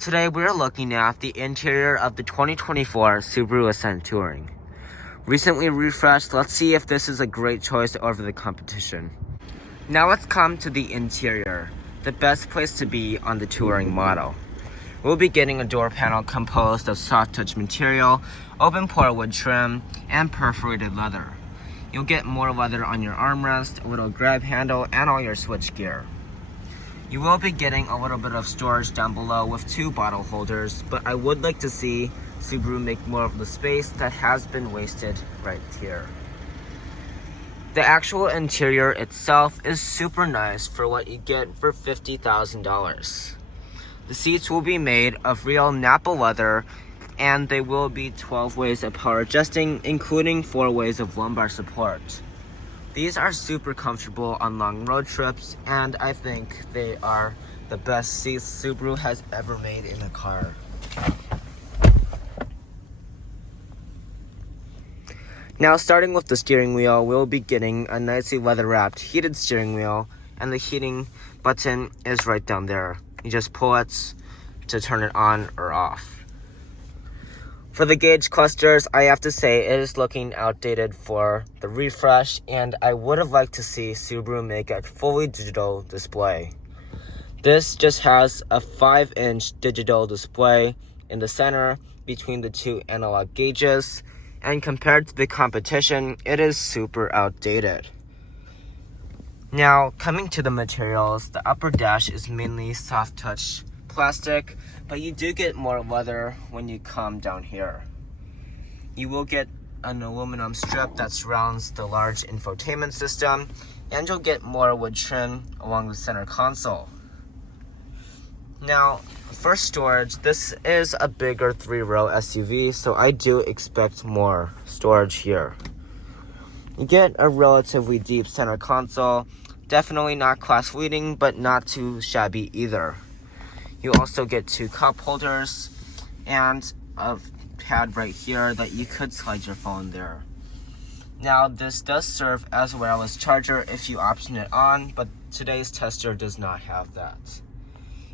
Today we're looking at the interior of the 2024 Subaru Ascent Touring. Recently refreshed, let's see if this is a great choice over the competition. Now let's come to the interior, the best place to be on the Touring model. We'll be getting a door panel composed of soft touch material, open pore wood trim, and perforated leather. You'll get more leather on your armrest, a little grab handle, and all your switch gear. You will be getting a little bit of storage down below with 2 bottle holders, but I would like to see Subaru make more of the space that has been wasted right here. The actual interior itself is super nice for what you get for $50,000. The seats will be made of real Napa leather, and they will be 12 ways of power adjusting, including 4 ways of lumbar support. These are super comfortable on long road trips, and I think they are the best seats Subaru has ever made in a car. Now, starting with the steering wheel, we'll be getting a nicely leather-wrapped heated steering wheel, and the heating button is right down there. You just pull it to turn it on or off. For the gauge clusters, I have to say it is looking outdated for the refresh, and I would have liked to see Subaru make a fully digital display. This just has a 5-inch digital display in the center between the 2 analog gauges, and compared to the competition, it is super outdated. Now, coming to the materials, the upper dash is mainly soft touch plastic, but you do get more leather when you come down here. You will get an aluminum strip that surrounds the large infotainment system, and you'll get more wood trim along the center console. Now, for storage, this is a bigger 3-row SUV, so I do expect more storage here. You get a relatively deep center console, definitely not class leading, but not too shabby either. You also get 2 cup holders and a pad right here that you could slide your phone there. Now, this does serve as a wireless charger if you option it on, but today's tester does not have that.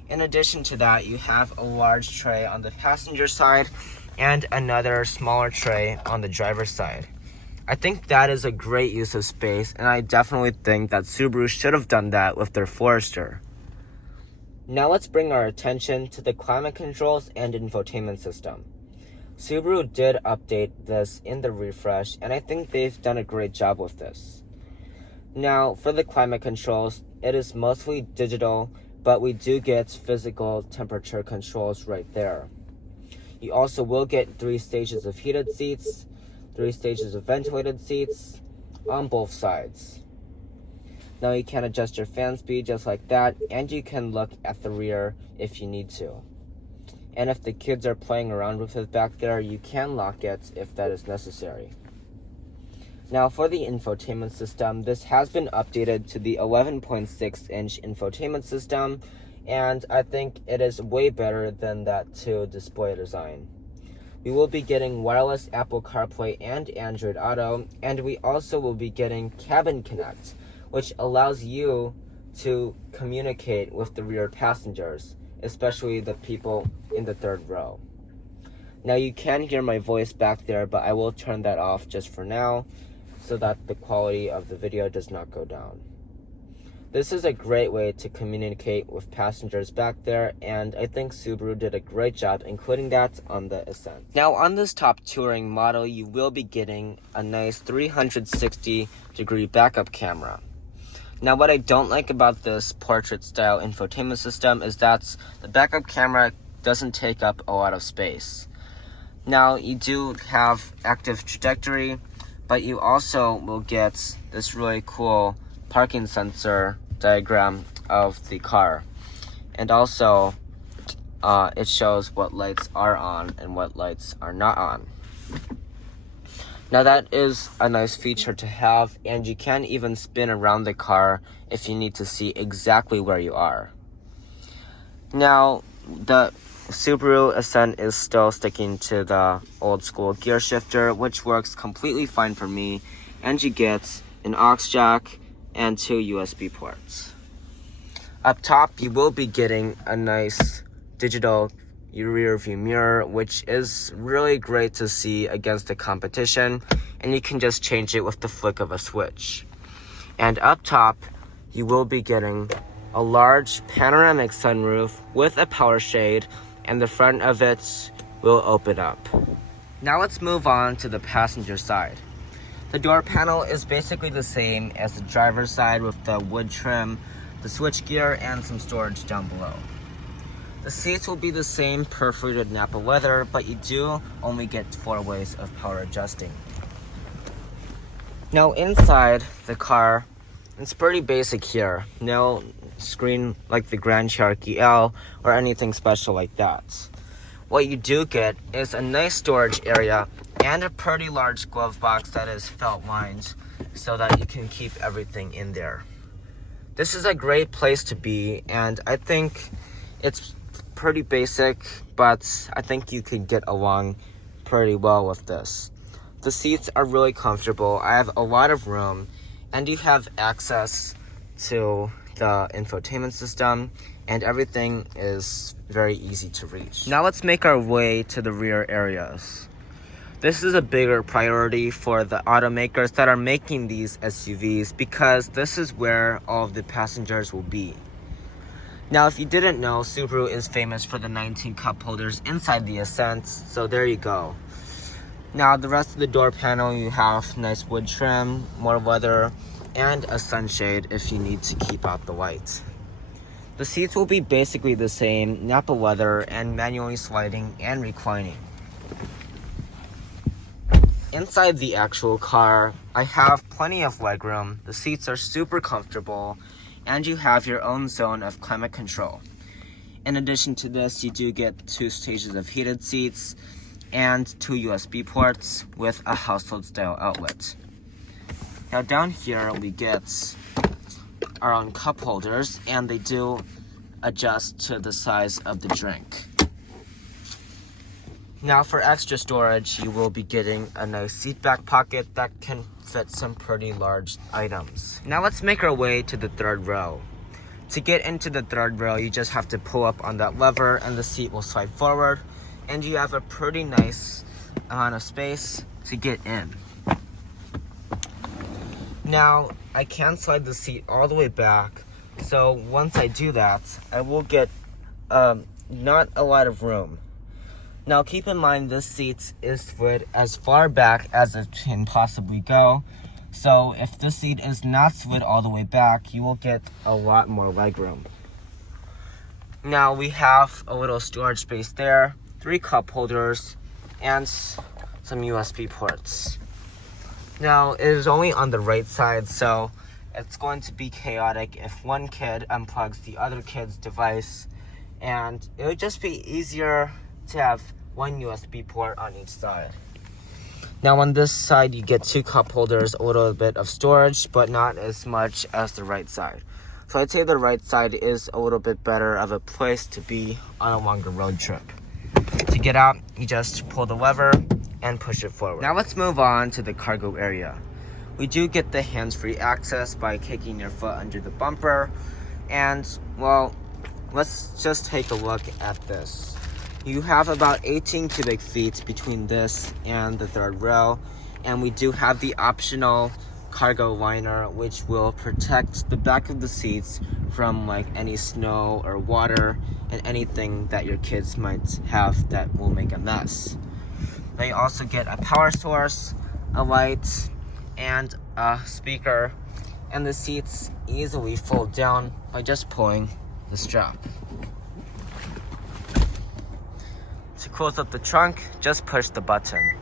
In addition to that, you have a large tray on the passenger side and another smaller tray on the driver's side. I think that is a great use of space, and I definitely think that Subaru should have done that with their Forester. Now let's bring our attention to the climate controls and infotainment system. Subaru did update this in the refresh, and I think they've done a great job with this. Now, for the climate controls, it is mostly digital, but we do get physical temperature controls right there. You also will get 3 stages of heated seats, 3 stages of ventilated seats on both sides. Now you can adjust your fan speed just like that, and you can look at the rear if you need to. And if the kids are playing around with it back there, you can lock it if that is necessary. Now for the infotainment system, this has been updated to the 11.6-inch infotainment system, and I think it is way better than that 2 display design. We will be getting wireless Apple CarPlay and Android Auto, and we also will be getting Cabin Connect, which allows you to communicate with the rear passengers, especially the people in the 3rd row. Now you can hear my voice back there, but I will turn that off just for now so that the quality of the video does not go down. This is a great way to communicate with passengers back there, and I think Subaru did a great job including that on the Ascent. Now on this top touring model, you will be getting a nice 360-degree backup camera. Now, what I don't like about this portrait-style infotainment system is that the backup camera doesn't take up a lot of space. Now, you do have active trajectory, but you also will get this really cool parking sensor diagram of the car. And also, it shows what lights are on and what lights are not on. Now that is a nice feature to have, and you can even spin around the car if you need to see exactly where you are. Now, the Subaru Ascent is still sticking to the old school gear shifter, which works completely fine for me, and you get an aux jack and 2 USB ports. Up top, you will be getting a nice digital your rear view mirror, which is really great to see against the competition, and you can just change it with the flick of a switch. And up top, you will be getting a large panoramic sunroof with a power shade, and the front of it will open up. Now let's move on to the passenger side. The door panel is basically the same as the driver's side with the wood trim, the switchgear, and some storage down below. The seats will be the same perforated Napa leather, but you do only get 4 ways of power adjusting. Now inside the car, it's pretty basic here. No screen like the Grand Cherokee L or anything special like that. What you do get is a nice storage area and a pretty large glove box that is felt lined so that you can keep everything in there. This is a great place to be, and I think it's pretty basic, but I think you could get along pretty well with this. The seats are really comfortable. I have a lot of room, and you have access to the infotainment system, and everything is very easy to reach. Now let's make our way to the rear areas. This is a bigger priority for the automakers that are making these SUVs because this is where all of the passengers will be. Now, if you didn't know, Subaru is famous for the 19 cup holders inside the Ascent, so there you go. Now, the rest of the door panel, you have nice wood trim, more leather, and a sunshade if you need to keep out the light. The seats will be basically the same, Napa leather, and manually sliding and reclining. Inside the actual car, I have plenty of legroom. The seats are super comfortable, and you have your own zone of climate control. In addition to this, you do get 2 stages of heated seats and 2 USB ports with a household style outlet. Now down here we get our own cup holders, and they do adjust to the size of the drink. Now for extra storage, you will be getting a nice seat back pocket that can fit some pretty large items. Now let's make our way to the 3rd row. To get into the 3rd row, you just have to pull up on that lever and the seat will slide forward, and you have a pretty nice amount of space to get in. Now, I can slide the seat all the way back, so once I do that, I will get not a lot of room. Now keep in mind this seat is slid as far back as it can possibly go, so if the seat is not slid all the way back, you will get a lot more legroom. Now we have a little storage space there, 3 cup holders, and some USB ports. Now it is only on the right side, so it's going to be chaotic if one kid unplugs the other kid's device, and it would just be easier to have 1 USB port on each side. Now on this side you get 2 cup holders, a little bit of storage, but not as much as the right side. So I'd say the right side is a little bit better of a place to be on a longer road trip. To get out, you just pull the lever and push it forward. Now let's move on to the cargo area. We do get the hands-free access by kicking your foot under the bumper, and well, let's just take a look at this. You have about 18 cubic feet between this and the 3rd row, and we do have the optional cargo liner, which will protect the back of the seats from like any snow or water and anything that your kids might have that will make a mess. They also get a power source, a light, and a speaker, and the seats easily fold down by just pulling the strap. To close up the trunk, just push the button.